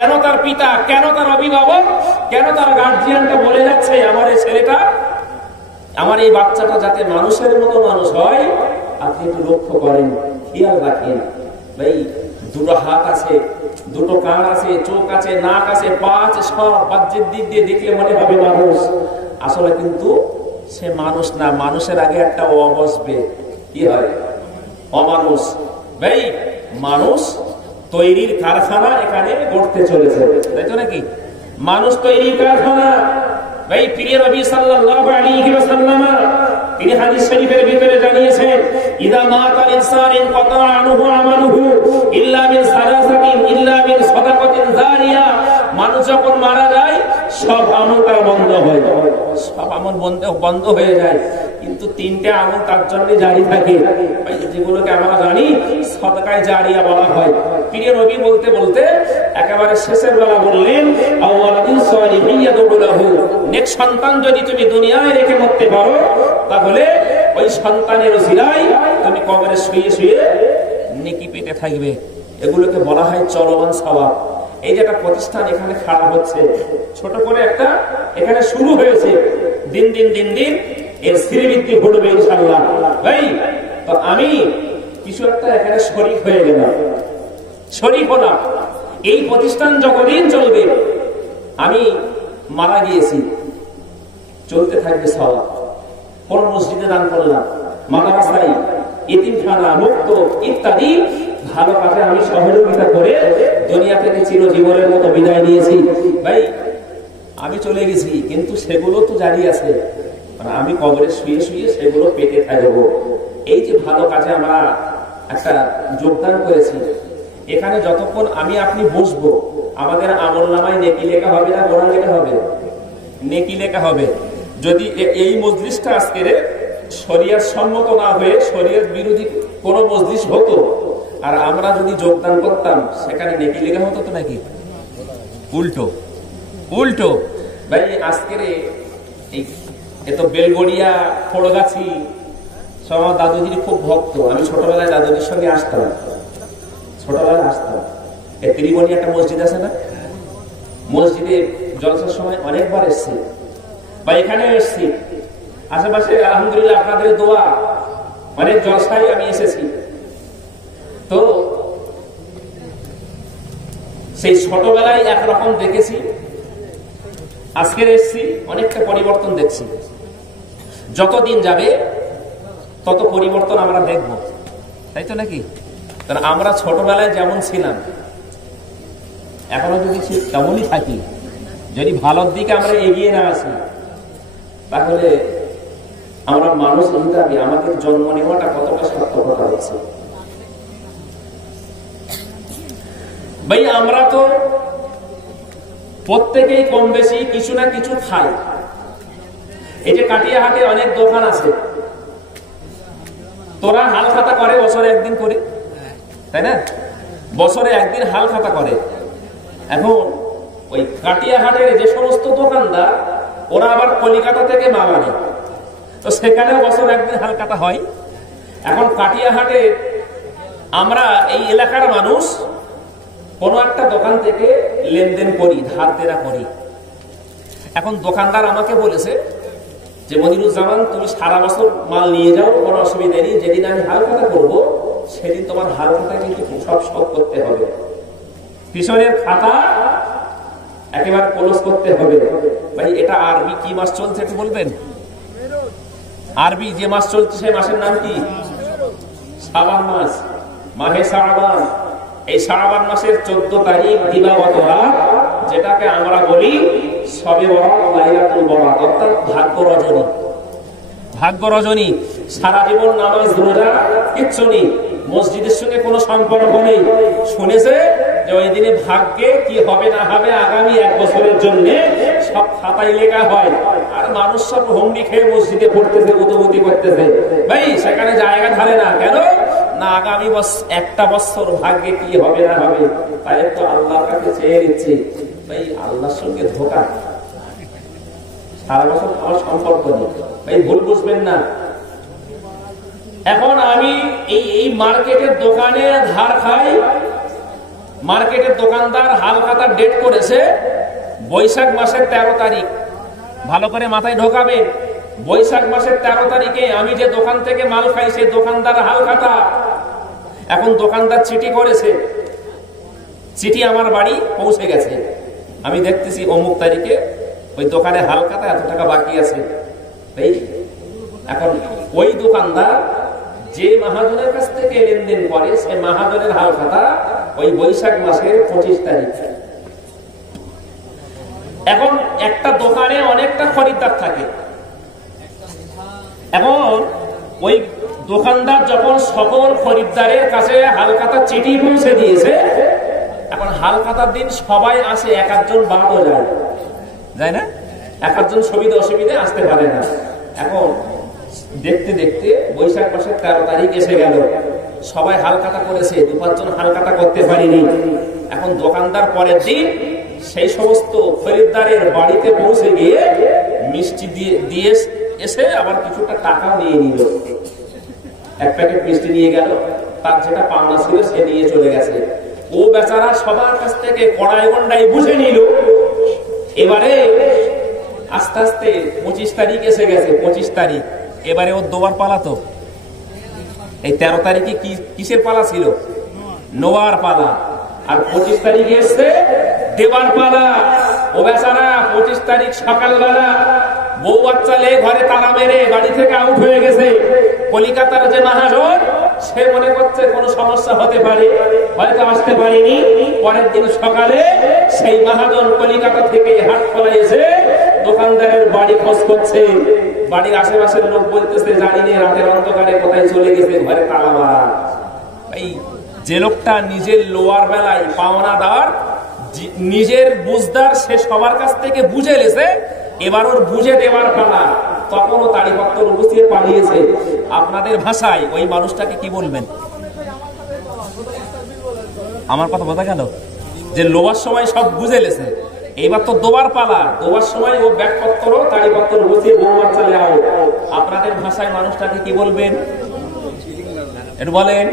কেন তার পিতা, কেন তার অভিভাবক, কেন তার গার্জিয়ানটা বলে যাচ্ছে আমার এই ছেলেটা, আমার এই বাচ্চাটা যাতে মানুষের মতো মানুষ হয়। আপনি একটু লক্ষ্য করেন, খেয়াল রাখেন। ভাই দুটো হাত আছে, দুটো কান আছে, চোখ আছে, নাক আছে, পা আছে, সব বাহ্যিক দিক দিয়ে দেখলে মনে হবে মানুষ, আসলে কিন্তু সে মানুষ না। মানুষের আগে একটা অ বসবে, কি হয়? অমানুষ। ভাই মানুষ তৈরির কারখানা এখানে গড়তে চলেছে, তাই তো নাকি? মানুষ তৈরির কারখানা। ভাই প্রিয় নবী সাল্লাল্লাহু আলাইহি ওয়াসাল্লাম তিনি হাদিস শরীফের ভিতরে জানিয়েছেন, ইদা মাতাল ইনসান ইনকাতা আনহু আমালুহু ইল্লা মিন সালাসাতিন ইল্লা মিন সাদাকাতিন জারিয়া। মানুষ যখন মারা যায় সব আমল তার বন্ধ হয়ে যায়, সব আমল বন্ধ হয়ে যায়, কিন্তু তিনটে আমল তার জন্য জারি থাকে, যেগুলোকে আমরা জানি সাদাকায়ে জারিয়া বলা হয়। প্রিয় নবী বলতে বলতে একেবারে শেষের বেলা বললেন, আওয়ালাদিন সালিহিন ইয়াদউ লাহু। নেক্সট সন্তান যদি তুমি দুনিয়ায় রেখে মরতে পারো, তাহলে ওই সন্তানের ওসিলায় তুমি কবরে শুয়ে শুয়ে নেকি পেতে থাকবে। এগুলোকে বলা হয় চলমান সওয়াব। এই যে একটা প্রতিষ্ঠান এখানে খাড়া হচ্ছে, ছোট করে একটা এখানে শুরু হয়েছে, দিন দিন দিন দিন এর শ্রীবৃদ্ধি ঘটবে ইনশাআল্লাহ। ভাই তো আমি কিছু একটা এখানে শরীক হয়ে গেলাম, শরীক হলাম। এই প্রতিষ্ঠান যতদিন চলবে, আমি মারা গিয়েছি, চলতে থাকবে সওয়াব। কোন মসজিদে দান করলাম, মাদ্রাসায়, এতিমখানা, মুক্ত ইত্যাদি ভালো কাজে আমি সহযোগিতা করে দুনিয়া থেকে চিরজীবনের মতো বিদায় নিয়েছি। ভাই আমি চলে গেছি, কিন্তু সেগুলো তো জারি আছে, মানে আমি কবরে শুয়ে শুয়ে সেগুলো পেতে থাকবো। এই যে ভালো কাজে আমরা একটা যোগদান করেছি, এখানে যতক্ষণ আমি আপনি বসবো, আমাদের আমলনামায় নেকি লেখা হবে না গোনা লেখা হবে? নেকি লেখা হবে। যদি এই মজলিসটা আজকে শরিয়ত সম্মত না হয়ে শরিয়ত বিরোধী কোন মজলিস হতো, আর আমরা যদি যোগদান করতাম, সেখানে নেকি লেখা হতো তো নাকি? উল্টো উল্টো। ভাই আজকের এত বেলগড়িয়া, ফোড়গাছি সব আমার দাদুজির খুব ভক্ত। আমি ছোটবেলায় দাদুজির সঙ্গে আসতাম, ছোটবেলায় আসতাম। এই ত্রিবণী একটা মসজিদ আছে না, মসজিদে জলসার সময় অনেকবার এসছি, বা এখানে এসছি, আশেপাশে আলহামদুলিল্লাহ আপনাদের দোয়া অনেক জলসায় আমি এসেছি। তো সেই ছোটবেলায় একরকম দেখেছি, আজকের এসছি অনেকটা পরিবর্তন দেখছি। যতদিন যাবে তত পরিবর্তন আমরা দেখব, তাই তো নাকি? কারণ আমরা ছোটবেলায় যেমন ছিলাম, এখনো যদি তেমনই থাকি, যদি ভালোর দিকে আমরা এগিয়ে না আসি, তাহলে আমরা মানুষ হিসাবে আমাদের জন্ম নেওয়াটা কতটা সার্থকতা হচ্ছে। ভাই আমরা তো প্রত্যেকেই কম বেশি কিছু না কিছু খাই। এই যে কাটিয়াহাটে অনেক দোকান আছে, তোরা হাল খাতা করে বছরে একদিন করে, তাই না? বছরে একদিন হাল খাতা করে। এখন ওই কাটিয়াহাটের যে সমস্ত দোকানদার, ওরা আবার কলিকাতা থেকে মাল আনে, তো সেখানে বছর একদিন হাল খাতা হয়। এখন কাটিয়াহাটে আমরা এই এলাকার মানুষ কোন একটা দোকান থেকে লেনদেন করি, ধার দেনা করি। এখন দোকানদার আমাকে বলেছে যে মনিরুজ্জামান, তুমি সারা বছর মাল নিয়ে যাও, কোনো অসুবিধা নেই, যেদিন আমি হাল খাতা করবো সেদিন তোমার হাল খাতা কিন্তু সব শোধ করতে হবে, পিছনের খাতা একেবারে ক্লোজ করতে হবে। ভাই এটা আরবি কি মাস চলছে একটু বলবেন? আরবি যে মাস চলছে সেই মাসের নাম কি? শাবান মাস, মাহে শাবান। এই শাবান মাসের 14 তারিখ দিবাগত রাত, যেটাকে আমরা বলি শবে বরাত, লাইলাতুল বরাত, অর্থাৎ ভাগ্য রজনী। ভাগ্য রজনী। সারা জীবন নামাজ রোজা কিচ্ছু নেই, মসজিদের সঙ্গে কোনো সম্পর্ক নেই। শুনেছে যে ওই দিনে ভাগ্যে কি হবে না হবে আগামী 1 বছরের জন্য সব খাতায় লেখা হয়, আর মানুষ সব হুমড়ি খেয়ে মসজিদে পড়তেছে, উদবুদ্ধি করতেছে। ভাই সেখানে জায়গা ধারে না, কেন না আগামী একটা বছর ভাগ্যে কি হবে না হবে, তাই তো আল্লাহর কাছে চেয়ে দিচ্ছি। ভাই আল্লাহর সঙ্গে ধোঁকা, সারা বছর আমার সম্পর্ক নেই। ভাই ভুল বুঝবেন না। এখন আমি এই মার্কেটের দোকানে ধার খাই, মার্কেটের দোকানদার হালখাতার ডেট করেছে বৈশাখ মাসের 13 তারিখ। ভালো করে মাথায় ঢোকাবেন, বৈশাখ মাসের 13 তারিখে আমি যে দোকান থেকে মাল খাই সেই দোকানদার হালখাতা। এখন দোকানদার চিঠি করেছে, চিঠি আমার বাড়ি পৌঁছে গেছে, আমি দেখতেছি অমুক তারিখে ওই দোকানে হালখাতা এত টাকা বাকি আছে। এখন ওই দোকানদার যে মহাজনের কাছ থেকে লেনদেন করে সে মহাজনের হালখাতা ওই বৈশাখ মাসের 25 তারিখ। এখন একটা দোকানে অনেকটা খরিদ্দার থাকে, এখন ওই দোকানদার যখন সকল খরিদ্দারের কাছে হালখাতা চিঠি পৌঁছে দিয়েছে, এখন হালখাতার দিন সবাই আসে, এক একজন বাদও যায় না, এক একজন সুবিধা অসুবিধে আসতে পারে না। এখন দেখতে দেখতে বৈশাখ মাসের 13 তারিখ এসে গেল, সবাই হালখাতা করেছে, 2-5 জন হালখাতা করতে পারিনি। এখন দোকানদার পরের দিন সেই সমস্ত খরিদ্দারের বাড়িতে পৌঁছে গিয়ে মিষ্টি দিয়ে এসে আবার কিছুটা টাকা নিয়ে নিল। এক প্যাকেট মিষ্টি নিয়ে গেল, তার যেটা পাওনা ছিল সে নিয়ে চলে গেছে। ও বেচারা সবার কাছ থেকে কড়াই গন্ডাই বুঝে নিল। এবারে আস্তে আস্তে 25 তারিখ এসে গেছে, 25 তারিখ এবারে ওর দোবার পালা। তো এই 13 তারিখে কিসের পালা ছিল? নোয়ার পালা। আর 25 তারিখে এসছে দেবার পালা। ও বেচারা 25 তারিখ সকালবেলা বউ বাচ্চা লে ঘরে তালা মেরে বাড়ি থেকে আউট হয়ে গেছে। কলিকাতার যে মহাজন সে মনে করছে কোনো সমস্যা হতে পারে, হয়তো আসতে পারেনি। পরের দিন সকালে সেই মহাজন কলিকাতা থেকে হাট খোলা এসে দোকানদারের বাড়ি খোঁজ করছে। বাড়ির আশেপাশের লোক বলতেছে জানি না রাতের অন্ধকারে কোথায় চলে গেছে, ঘরে তালা মারা। এই যে লোকটা নিজের লোয়ার বেলায় পাওনাদার, নিজের বুঝদার, সে সবার কাছ থেকে বুঝে লেছে, এবার ওর বুঝে দেওয়ার পালা। তখনও তাড়িপত্র উপস্থিত পালিয়েছে। আপনাদের ভাষায় ওই মানুষটাকে কি বলবেন? আমার কথা বোঝা গেল? যে লোবার সময় সব বুঝে লেছে, এবার তো দোবার পালা। দোবার সময় ও ব্যাগপত্র তাড়িপত্র বসিয়ে বউ বাচ্চা লেও। আপনাদের ভাষায় মানুষটাকে কি বলবেন? একটু বলেন।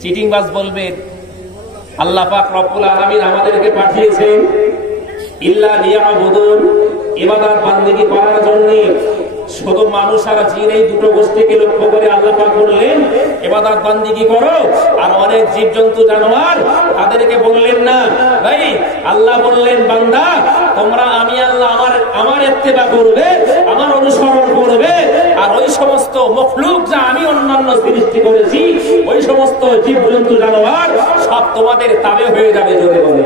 চিটিংবাজ বলবেন। আল্লাহ পাক রব্বুল আলামিন আমাদেরকে পাঠিয়েছেন ইল্লা লিয়াবুদুন, ইবাদত বান্দেগি করার জন্য। শুধু মানুষ আর জিন এই দুটো গোষ্ঠীকে লক্ষ্য করে আল্লাহ পাক বললেন ইবাদত বান্দেগি করো। আর অনেক জীবজন্তু জানোয়ার তাদেরকে বললেন না। ভাই আল্লাহ বললেন বান্দা তোমরা আমি আল্লাহ আমার ইত্তেবা করবে, আমার অনুসরণ করবে। আর ওই সমস্ত মখলুক যা আমি অন্যান্য সৃষ্টি করেছি, ওই সমস্ত জীবজন্তু জানোয়ার সব তোমাদের তাবে হয়ে যাবে। জোরে বলে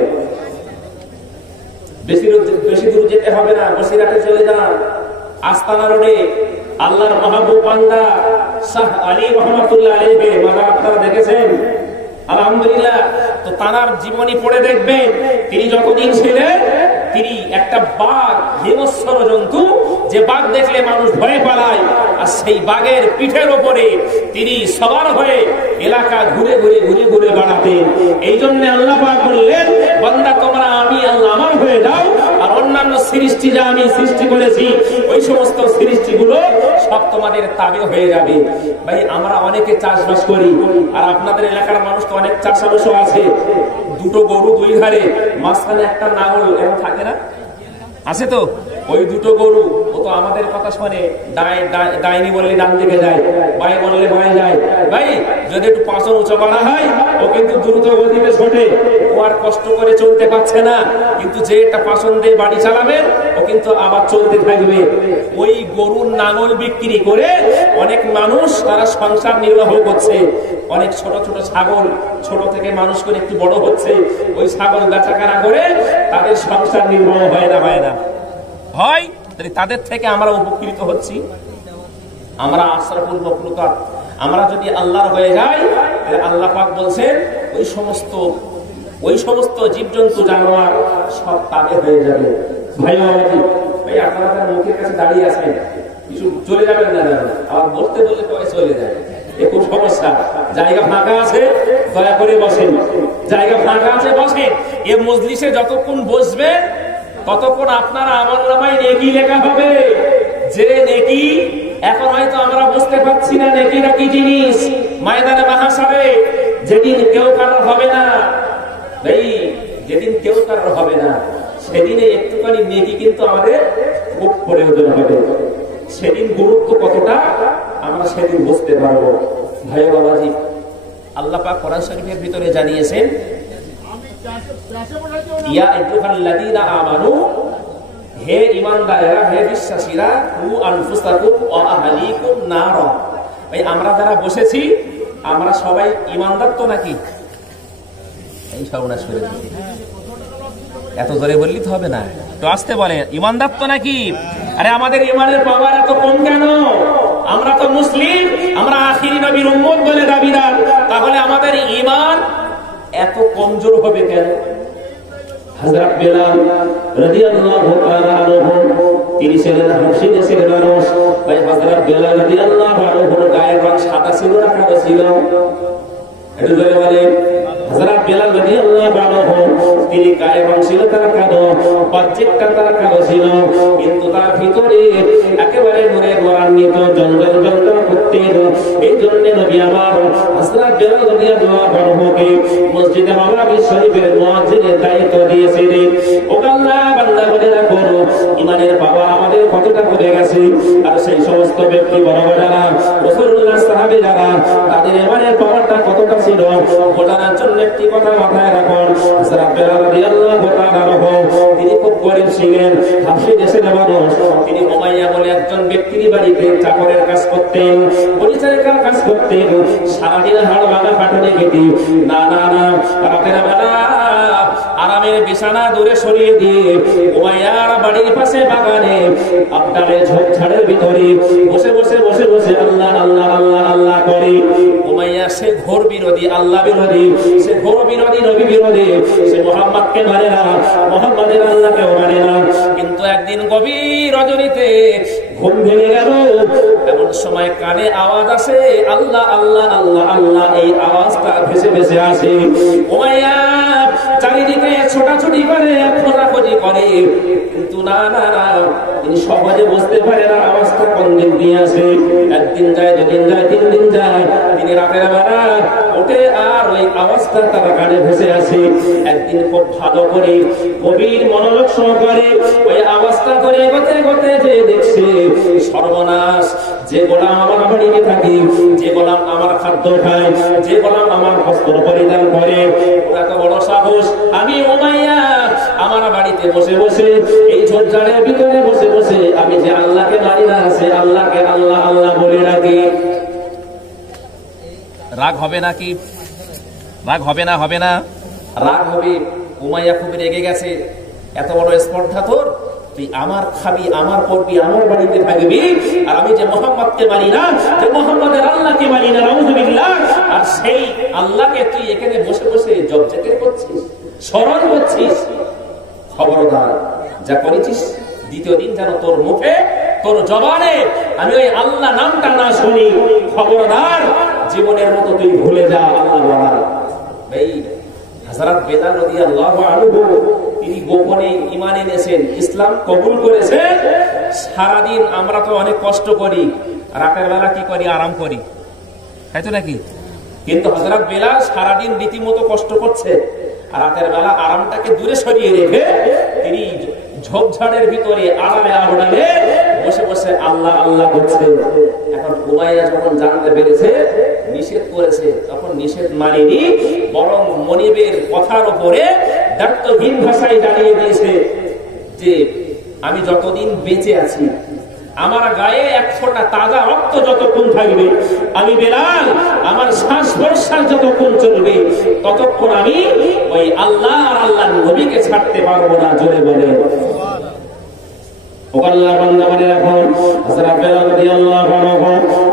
বেশি দূর যেতে হবে না, বসিরহাটে চলে যান। আস্তানা রোডে আল্লাহর মাহবুব বান্দা শাহ আলী রহমাতুল্লাহ আলাইহি মাযার আপনারা দেখেছেন আলহামদুলিল্লাহ। তো তার জীবনী পড়ে দেখবেন তিনি যতদিন ছিলেন তিনি একটা বাঘ, হিংস্র জন্তু, যে বাঘ দেখলে মানুষ ভয়ে পালায়, আর সেই বাঘের পিঠের ওপরে তিনি সবার হয়ে এলাকা ঘুরে ঘুরে ঘুরে ঘুরে বেড়াতেন। এই জন্য আল্লাহ পাক বললেন বান্দা তোমরা আমি আল্লাহ আমার হয়ে যাও, আর অন্যান্য সৃষ্টি যা আমি সৃষ্টি করেছি ওই সমস্ত সৃষ্টিগুলো সব তোমাদের তাবে হয়ে যাবে। ভাই আমরা অনেকে চাষবাস করি, আর আপনাদের এলাকার মানুষ তো অনেক চাষাবাসও আছে। দুটো গরু দুই ধারে, মাঝখানে একটা নাঙল এরকম থাকে না? আছে তো। ওই দুটো গরু ও তো আমাদের কথা শুনে ডাইনি বললে ডান দিকে যায়, বাই বললে বাই যায়। ভাই যদি একটু পাঁচন উঁচু করা হয় ও কিন্তু দ্রুত গতিতে ছোটে, ও আর কষ্ট করে চলতে পারছে না। কিন্তু যে একটা পাঁচন দিয়ে বাড়ি চালাবে ও কিন্তু আবার চলতে থাকবে। ওই গরুর নাঙল বিক্রি করে অনেক মানুষ তারা সংসার নির্বাহ করছে। অনেক ছোট ছোট ছাগল ছোট থেকে মানুষ করে একটু বড় হচ্ছে, ওই ছাগল বেচাকেনা করে তাদের সংসার নির্বাহ হয় না হয়। তাদের থেকে আমরা উপকৃত হচ্ছি। আমরা আশরাফুল মাখলুকাত, আমরা যদি আল্লাহর হয়ে যাই আল্লাহ পাক বলছেন ওই সমস্ত জীবজন্তু জানোয়ার সব তাবে হয়ে যাবে। ভাই ভাই আপনারা মুখের কাছে দাঁড়িয়ে আছেন, কিছু চলে যাবেন না, আবার বলতে বললে পরে চলে যায়, এ খুব সমস্যা। জায়গা ফাঁকা আছে দয়া করে বসেন, জায়গা ফাঁকা আছে বসেন। এ মজলিসে যতক্ষণ বসবেন ততক্ষণ আপনারা আমলনামায় নেকি লেখা হবে। যে নেকি এখন হয়তো আমরা বুঝতে পারছি না নেকিটা কি জিনিস, ময়দানে মাহশারে যেদিন কেউ কারো হবে না, এই যেদিন কেউ কারোর হবে না, সেদিনে একটুখানি নেকি কিন্তু আমাদের খুব প্রয়োজন হবে। সেদিন গুরুত্ব কতটা আমরা সেদিন বুঝতে পারবো। ভাই বাবাজি, আল্লাহ পাক কোরআন শরীফের ভিতরে জানিয়েছেন, ইয়া আইয়ুহাল্লাযীনা আমানু, হে ঈমানদারেরা, হে বিশ্বাসীরা, কু আনফুসাকুম ওয়া আহলিকুম নার। এই আমরা যারা বসেছি আমরা সবাই ঈমানদার তো নাকি? এই সর্বনাশ করে দিই, এত জোরে বললি তো হবে না, তো আসতে বলে ঈমানদার তো নাকি? আরে আমাদের ঈমানের পাওয়ার এত কম কেন? আমরা তো মুসলিম, আমরা আখিরি নবীর উম্মত বলে দাবিদার, তাহলে আমাদের ঈমান এত কমজোর হবে কেন? হযরত বেলাল রাদিয়াল্লাহু তাআলা আনহু, তিনি ছিলেন হাবশী দেশের মানুষ। ভাই হযরত বেলাল রাদিয়াল্লাহু আনহুর গায়ের রং সাদা ছিল না কালো ছিল? একটু জোরে বলেন। হযরত বেলাল রাদিয়াল্লাহু আনহু, তিনি গায়ের রং ছিল তার কালো, বাহ্যিকটা তার কালো ছিল, কিন্তু তার ভিতরে একেবারে নূরে নূরান্বিত জঞ্জল জঞ্জল করতেন। এই জন্য নবী আমার হযরত বেলাল রাদিয়াল্লাহু আনহুকে মসজিদে নববী শরীফের মুয়াজ্জিনের দায়িত্ব দিয়েছিলেন। ও আল্লাহ, বান্দা বলে রাখো ঈমানের পাওয়ার আমাদের কতটা পড়ে গেছে। আর সেই সমস্ত ব্যক্তি বড় যারা রাসূলুল্লাহ সাহাবী যারা, তাদের ঈমানের পাওয়ারটা কতটা ছিল ঘটানোর জন্য একটি কথা মাথায় রাখুন। হযরত বেলাল রাদিয়াল্লাহু তাআলা আনহু, তিনি খুব গরীব ছিলেন, হাবশী দেশের মানুষ। তিনি উমাইয়া বলে একজন ব্যক্তির বাড়িতে চাকরের কাজ করতেন, পরিচারিকার কাজ করতেন। সারাদিন হাড় ভাঙা খাটুনি খেতে, না না না, রাতের বেলা আরামের বিছানা দূরে সরিয়ে দিয়ে উমাইয়ার বাড়ির পাশে বাগানে আবদারে ঝোপঝাড়ের ভিতরে বসে বসে বসে বসে আল্লাহ আল্লাহ আল্লাহ আল্লাহ করে। উমাইয়া সে ঘোর বিরোধী, আল্লাহ বিরোধী, সে ঘোর বিরোধী, নবী বিরোধী, সে মুহাম্মদকে মানে না, মুহাম্মাদের আল্লাহকেও মানে না। কিন্তু একদিন গভীর রজনীতে ঘুম ভেঙে গেল, এমন সময় কানে আওয়াজ আসে, আল্লাহ আল্লাহ আল্লাহ আল্লাহ, এই আওয়াজটা ভেসে ভেসে আসে। উমাইয়া চারিদিকে ছোটাছুটি করে, খোঁজাখুঁজি করে, কিন্তু না না না, তিনি সহজে বুঝতে পারে না আওয়াজটা কোন দিক দিয়ে আসে। একদিন যায়, দুদিন যায়, 3 দিন যায়, তিনি রাতের বেলা ওঠে আর ওই আওয়াজটা তার কানে ভেসে আসে। একদিন খুব ভালো করে গভীর মনোযোগ সহকারে ওই আওয়াজটা করে গতে গতে যে দেখছে, সর্বনাশ, যে গোলাম আমার বাড়িতে থাকে, যে গোলাম আমার খাদ্য খায়, যে গোলাম আমার বস্ত্র পরিধান করে, ওরা তো বড় সাহস, আমি উমাইয়া আমার বাড়িতে বসে বসে এই ঝোপঝাড়ের ভিতরে বসে বসে আমি যে আল্লাহকে মানি না, সে আল্লাহকে আল্লাহ আল্লাহ বলে রাখি। রাগ হবে নাকি? রাগ হবে না? হবে না, রাগ হবে। উমাইয়া খুব রেগে গেছে, এত বড় স্পর্ধা তোর, তুই আমার খাবি, আমার পড়বি, আমার বাড়িতে থাকবি, আর আমি যে মুহাম্মদকে মানি না, যে মুহাম্মদের আল্লাহকে মানি না, নাউযুবিল্লাহ, আর সেই আল্লাহকে তুই এখানে বসে বসে জপজেকে করছিস, স্মরণ করছিস। খবরদার, যা করেছিস দ্বিতীয় দিন যেন তোর মুখে, তোর জবানে আমি ওই আল্লাহ নামটা না শুনি। খবরদার, জীবনের মতো তুই ভুলে যা আল্লাহ বলা। এই হযরত বেলাল রাদিয়াল্লাহু আনহু, তিনি গোপনে ঈমান এনেছেন, ইসলাম কবুল করেছেন। সারাদিন আমরা তো অনেক কষ্ট করি, রাতের বেলা কি করি? আরাম করি, তাই তো নাকি? কিন্তু হযরত বেলাল সারাদিন রীতিমতো কষ্ট করছে, আর রাতের বেলা আরামটাকে দূরে সরিয়ে রেখে তিনি ঝোপঝাড়ের ভিতরে আরামে আরামে বসে বসে আল্লাহ আল্লাহ করছে। এখন উমাইয়া যখন জানতে পেরেছে নিষেধ করেছে, তখন নিষেধ মানেনি, বরং মনিবের কথার উপরে দায়িত্বহীন ভাষায় জানিয়ে দিয়েছে যে আমি যতদিন বেঁচে আছি, আমার গায়ে 1 ফোঁটা তাজা রক্ত যতক্ষণ থাকবে, আমি বেলাল আমার শ্বাস প্রশ্বাস যতক্ষণ চলবে, ততক্ষণ আমি ওই আল্লাহ আর আল্লাহর নবীকে ছাড়তে পারবো না। জোরে বলে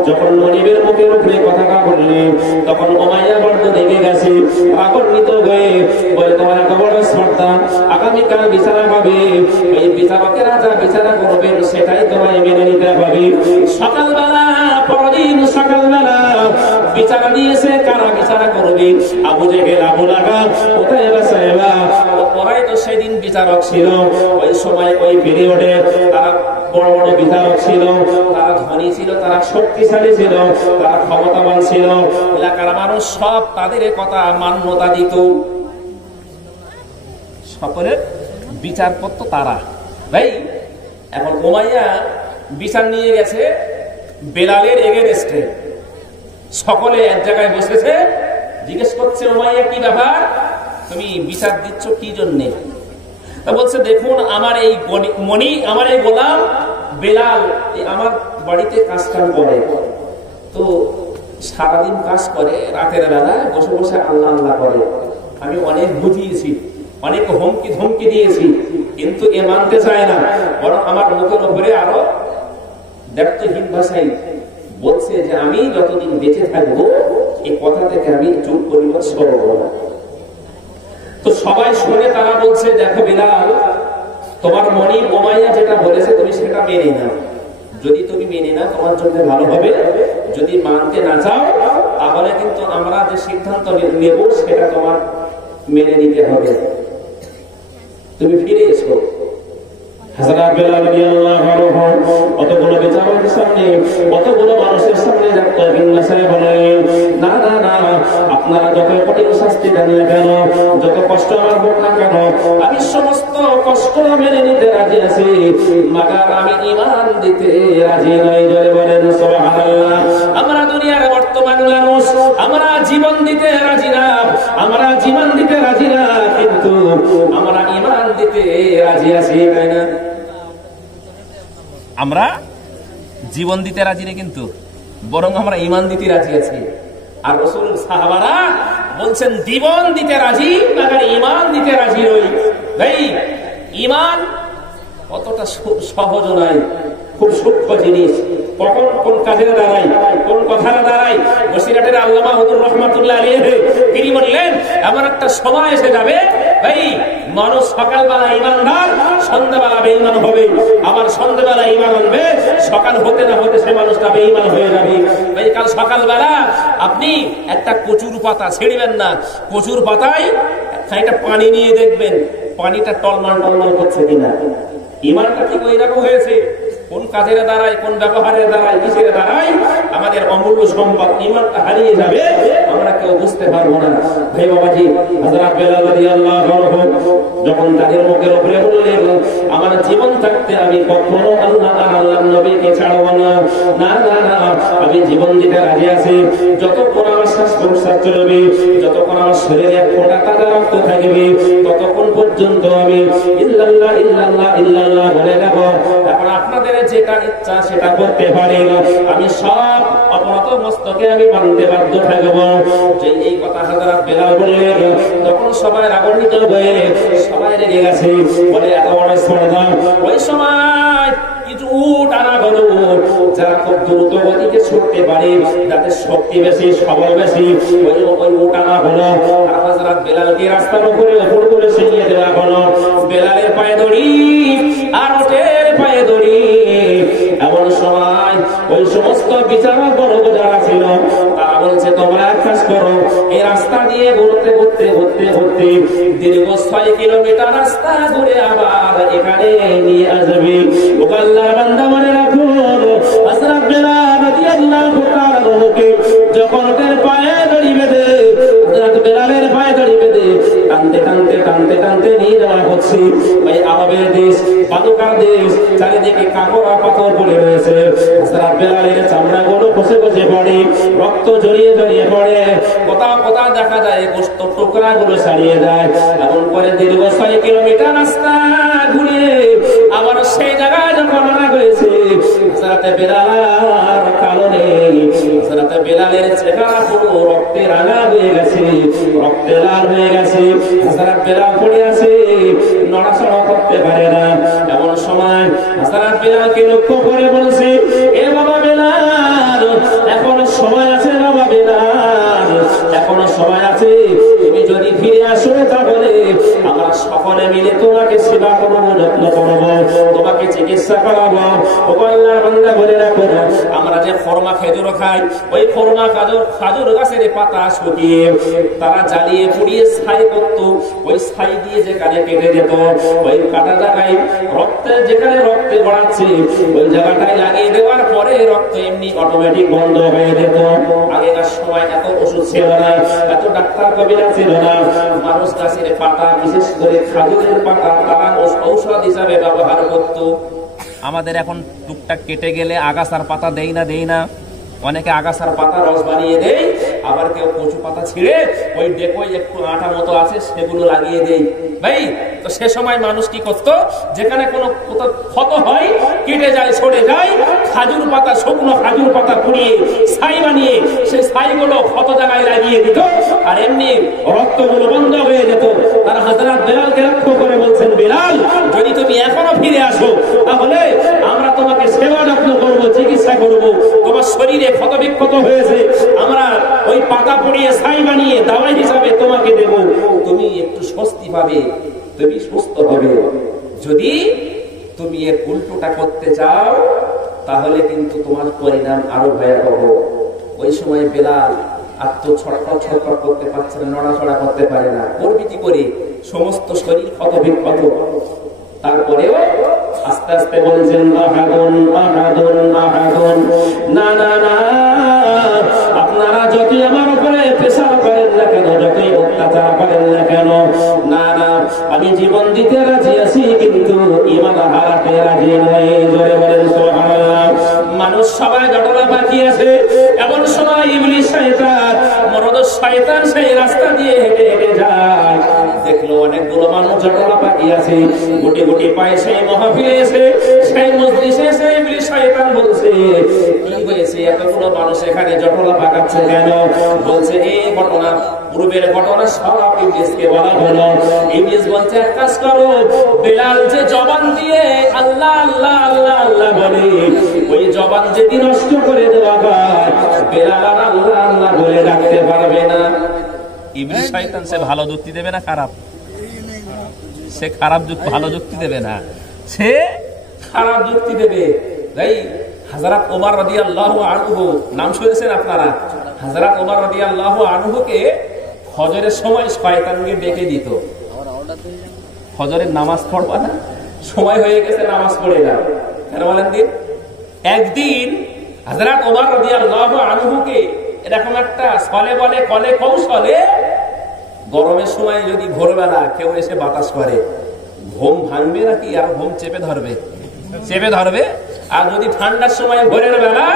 যখন মনিবের মুখের উপরে কথাটা বললেন, তখন উমাইয়া বড্ড রেগে গেছে, রাগান্বিত হয়ে বলে, তোমার এত বড় শ্রদ্ধা, আগামীকাল বিচারা পাবে, এই বিচারকেরা যা বিচারা করবেন সেটাই তোমায় মেনে নিতে হবে। সকালবেলা, পরদিন সকালবেলা বিচারা দিয়েছে, কারা বিচারা করবে? আবু জেহেল, আবু লাহাব, উতাইবা, সাইবা, ওরাই তো সেদিন বিচারক ছিল। ওই সময় ওই পিরিয়ডে তারা বড় বড় বিচারক ছিল, তারা ধনী ছিল, তারা শক্তিশালী ছিল, তারা ক্ষমতাবান ছিল। এলাকার মানুষ সব তাদের কথা মান্যতা দিত। সকলের বিচারপত্র তারা। ভাই এখন উমাইয়া বিচার নিয়ে গেছে বেলালের এগেনস্টে, সকলে এক জায়গায় বসেছে, জিজ্ঞেস করছে উমাইয়া কি ব্যাপার, তুমি বিচার দিচ্ছ কি জন্যে? তা বলছে দেখুন আমার এই মনি, আমার এই গোলাম বেলাল আমার বাড়িতে কাজ কাম করে, তো সারাদিন কাজ করে, রাতের বেলায় বসে বসে আল্লাহ আল্লাহ করে। আমি অনেক বুঝিয়েছি, অনেক হুমকি ধমকি দিয়েছি, কিন্তু এ মানতে চায় না, বরং আমার মুখের উপরে আরো দায়িত্বহীন ভাষায় বলছে যে আমি যতদিন বেঁচে থাকবো এই কথা থেকে আমি চুপ করিব, সরব না। তো সবাই শুনে তারা বলছে দেখো বেলাল, তোমার মনি উমাইয়া যেটা বলেছে তুমি সেটা মেনে নাও, যদি তুমি মেনে নাও তোমার জন্য ভালো হবে, যদি মানতে না চাও তাহলে কিন্তু আমরা যে সিদ্ধান্ত নেব সেটা তোমার মেনে নিতে হবে, তুমি ফিরে এসো। হযরত বেলাল রাদিয়াল্লাহু আনহু অতগুলো বিচারকের সামনে, অতগুলো মানুষের সামনে বলেন না না না, আপনারা যত কঠিন শাস্তি দেন না কেন, যত কষ্ট আমার হোক না কেন, আমি সমস্ত কষ্ট মেনে নিতে রাজি আছি, মাগার আমি ঈমান দিতে রাজি নই। জোরে বলেন সুবহানাল্লাহ। আমরা দুনিয়ার বর্তমান মানুষ, আমরা জীবন দিতে রাজি না, আমরা জীবন দিতে রাজি না, কিন্তু আমরা ঈমান দিতে রাজি আছি, তাই না? আমরা জীবন দিতে রাজি নেই, কিন্তু বরং আমরা ঈমান দিতে রাজি আছি। আর রাসূল সাহাবারা বলছেন জীবন দিতে রাজি, মাগার ঈমান দিতে রাজি নই। ভাই ঈমান অতটা সহজ নয়, খুব সূক্ষ্ম জিনিস। কখন কোন কাজে দাঁড়াই, কোন কথা দাঁড়াই, বসিরহাটের আল্লামা হুজুর রাহমাতুল্লাহ আলাইহি তিনি বললেন এমন একটা সময় এসে যাবে ভাই মানুষ সকালবেলা ঈমানদার, সন্ধ্যাবেলা বেঈমান হবে, আবার সন্ধ্যাবেলা ঈমান আনবে, সকাল হতে না হতে সে মানুষটা বেঈমান হয়ে যাবে। ভাই কাল সকালবেলা আপনি একটা কচুর পাতা ছেড়বেন না, কচুর পাতায় একটা পানি নিয়ে দেখবেন পানিটা টলমল টলমল করছে কিনা। ঈমানটা ঠিক ওই রকম হয়েছে, কোন কাজের দ্বারাই, কোন ব্যবহারের দ্বারাই, কিসের দ্বারাই আমাদের অমূল্য সম্পদ ঈমানটা হারিয়ে যাবে আমরা কেউ বুঝতে পারবো না। ভাই বাবাজি, হযরত বেলাল রাদিয়াল্লাহু আনহু যখন তাদের মুখের উপরে বললেন আমার জীবন থাকতে আমি কখনো আল্লাহ আর আল্লাহর নবীকে ছাড়ব না, না না না, আমি জীবন দিতে রাজি আছি, যতক্ষণ আমার শ্বাস প্রশ্বাস চলবে, যতক্ষণ আমার শরীরে এক ফোঁটা তাজা রক্ত থাকবে, ততক্ষণ পর্যন্ত আমি ইল্লাল্লাহ ইল্লাল্লাহ ইল্লাল্লাহ বলে যাব। এখন আপনাদের যেটা ইচ্ছা সেটা করতে পারেন, আমি সব অপরাধ মস্তকে আমি মানতে বাধ্য থাকবো। যে এই কথা হযরত বেলাল বললেন তখন সবাই রাগান্বিত হয়ে সবাই রেগে গেছে, বলে এত বড় স্পর্ধা। ওই সময় কিছু উট আনা হলো, যারা খুব দ্রুত গতিতে ছুটতে পারে, যাদের শক্তি বেশি, সবল বেশি, ওই উট আনা হলো। আর হযরত বেলালকে রাস্তার উপরে উপর করে ছিনিয়ে দেওয়া হলো। বেলালের পায়ে দড়ি আর উটের পায়ে দড়ি। এমন সময় ওই সমস্ত বিচারক বর্গ যারা ছিল তারা বলছে তোমরা এক কাজ করো, এই রাস্তা দিয়ে ঘুরতে ঘুরতে ঘুরতে ঘুরতে দীর্ঘ 6 কিলোমিটার রাস্তা ঘুরে আবার এখানে নিয়ে আসবে। ও আল্লাহর বান্দা মনে রাখুন, হযরত বেলাল রাদিয়াল্লাহু তাআলা আনহুকে যখন ওদের পায়ে দড়ি বেঁধে, হযরত বেলালের পায়ে দড়ি বেঁধে টানতে টানতে টানতে টানতে নিয়ে যাওয়া হচ্ছে। ওই আরবের দেশ, বালুকার দেশ, চারিদিকে কাকড়া পাথর পড়ে রয়েছে, হযরত বেলালের চামড়াগুলো খসে খসে পড়ে, রক্ত জড়িয়ে জড়িয়ে পড়ে, কোথাও কোথাও দেখা যায় গোশত টুকরা গুলো ছাড়িয়ে যায়। এমন করে দীর্ঘ 6 কিলোমিটার রাস্তা ঘুরে আবার সেই জায়গায় যখন আনা হয়েছে, হযরত বেলাল কালো নেই, হযরত বেলালের চেহারা পুরো রক্তে রাঙা হয়ে গেছে, রক্তে লাল হয়ে গেছে। হযরত বেলাল পড়ে আছে, নড়াচড়া করতে পারে না। এমন সময় হযরত বেলালকে লক্ষ্য করে বলছে, এ বাবা বেলাল, এখনো সময় আছে বাবা বেলাল, এখনো সময় আছে, তুমি যদি ফিরে আসো তাহলে আমরা সকলে মিলে তো তোমাকে সেবা করবো, যত্ন করবো, তোমাকে চিকিৎসা করাবো। ও আল্লাহর বান্দা বলে রাখো, আমরা যে খরমা খেজুর খাই, ওই খরমা খাজুর গাছের পাতা শুকিয়ে তারা জ্বালিয়ে পুড়িয়ে ছাই করতো, ওই ছাই দিয়ে যেখানে কেটে যেত, ওই কাটা জায়গায় রক্তে যেখানে রক্তে গড়াচ্ছে ওই জায়গাটায় লাগিয়ে দেওয়ার পরে রক্ত এমনি অটোমেটিক বন্ধ হয়ে যেত। আগেকার সময় এত ওষুধ ছিল না, এত ডাক্তার কবিরা ছিল না। মানুষ গাছের পাতা, বিশেষ করে খাজুরের পাতা তারা ঔষধ হিসাবে ব্যবহার করত। আমাদের এখন টুকটাক কেটে গেলে আগাছার পাতা দেই না, অনেকে আগাছার পাতা রস বানিয়ে দেয়, আবার কেউ কচু পাতা ছিঁড়ে ওই ডেকোয় একটু আটা মতো আছে সেগুলো লাগিয়ে দেয়। ভাই, তো সে সময় মানুষ কি করতো, যেখানে কোনো ক্ষত হয়, কেটে যায়, সরে যায়, খাজুর পাতা, শুকনো খাজুর পাতা পুড়িয়ে ছাই বানিয়ে সেই ছাইগুলো ক্ষত জায়গায় লাগিয়ে দিত, আর এমনি রক্তগুলো বন্ধ হয়ে যেত। তারা হযরত বেলালকে লক্ষ্য করে বলছেন, বেলাল, যদি তুমি এখনো ফিরে আসো তাহলে আমরা তোমাকে সেবা যত্ন করবো, চিকিৎসা করবো, তোমার শরীরে ক্ষত বিক্ষত হয়েছে, আমরা ওই পাতা পুড়িয়ে ছাই বানিয়ে দাওয়াই হিসাবে তোমাকে দেব, তুমি একটু স্বস্তি পাবে, তুমি সুস্থ হবে। যদি তুমি এর উল্টোটা করতে চাও তাহলে কিন্তু তোমার পরিণাম আরো ভয়াবহ। ওই সময় বেলাল আর তো ছটফট করতে পারছে না, নড়াচড়া করতে পারে না, করবি কি করে, সমস্ত শরীর ক্ষত বিক্ষত। তারপরেও আস্তে আস্তে বলছেন, আহাদুন আহাদুন আহাদুন, না না না, আপনারা যতই আমার উপরে প্রেসার করেন না কেন, যতই অত্যাচার করেন না কেন, না না, আমি জীবন দিতে রাজি আছি, কিন্তু ঈমান হারাতে রাজি নই। জোরে বলেন সুবহানাল্লাহ। মানুষ সবাই জটলা বাকি আছে, এমন সময় ইবলিস শয়তান, মরদ শয়তান সেই রাস্তা দিয়ে হেঁটে হেঁটে যায়, দেখলো অনেকগুলো মানুষ জটলা বাকি আছে, গুটি গুটি পায়ে সেই মাহফিলে এসে, সেই মজলিসে এসে ইবলিস শয়তান বলছে, কি হয়েছে, এতগুলো মানুষ এখানে জটলা পাকাচ্ছে কেন? বলছে, এই ঘটনা, পূর্বের ঘটনা সব ইবলিসকে বলা হলো। ইবলিস বলছে, এক কাজ করো, বেলাল যে জবান দিয়ে আল্লাহ আল্লাহ আল্লাহ আল্লাহ বলে, ওই জবান যদি নষ্ট করে দেওয়া হয়, বেলাল আর আল্লাহ আল্লাহ বলে রাখতে পারবে না। ইবলিস শয়তান সে ভালো যুক্তি দেবে না খারাপ? সে খারাপ ভালো যুক্তি দেবে না, সে খারাপ যুক্তি দেবে। তাই হযরত ওমর রাদিয়াল্লাহু আনহু, নাম শুনেছেন আপনারা? হযরত ওমর রাদিয়াল্লাহু আনহুকে ফজরের সময় শয়তানকে ডেকে দিত, ফজরের নামাজ পড়বা না, সময় হয়ে গেছে, নামাজ পড়ে যাও। কেন বলেন দিন? একদিন হযরত ওমর রাদিয়াল্লাহু আনহুকে এরকম একটা ছলে বলে কলে কৌশলে, গরমের সময় যদি ভোরবেলা কেউ এসে বাতাস করে, ঘুম ভাঙবে নাকি আর ঘুম চেপে ধরবে? আর যদি ঠান্ডার সময় ভোরের বেলা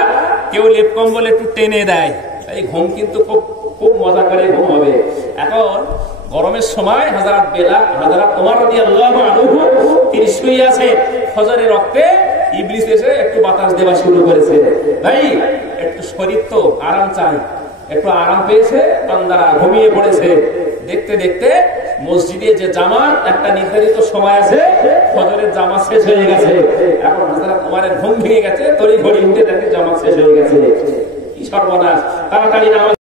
কেউ লেপ কম্বল একটু টেনে দেয়, এই ঘুম কিন্তু খুব খুব মজা করে ঘুম হবে। এখন গরমের সময় হযরত ওমর রাদিয়াল্লাহু আনহু তিনি শুয়ে আছে, ফজরের রক্তে ইবলিস এসে একটু বাতাস দেওয়া শুরু করেছে। ভাই, একটু শরীর তো আরাম চাই, একটু আরাম পেয়েছে, বান্দারা ঘুমিয়ে পড়েছে। দেখতে দেখতে মসজিদে যে জামাত একটা নির্ধারিত সময় আছে, ফজরের জামাত শেষ হয়ে গেছে। এখন হযরত ওমরের ঘুম ভেঙে গেছে, তড়িঘড়ি উঠে দেখে জামাত শেষ হয়ে গেছে। কি সর্বনাশ, তাড়াতাড়ি নামাজ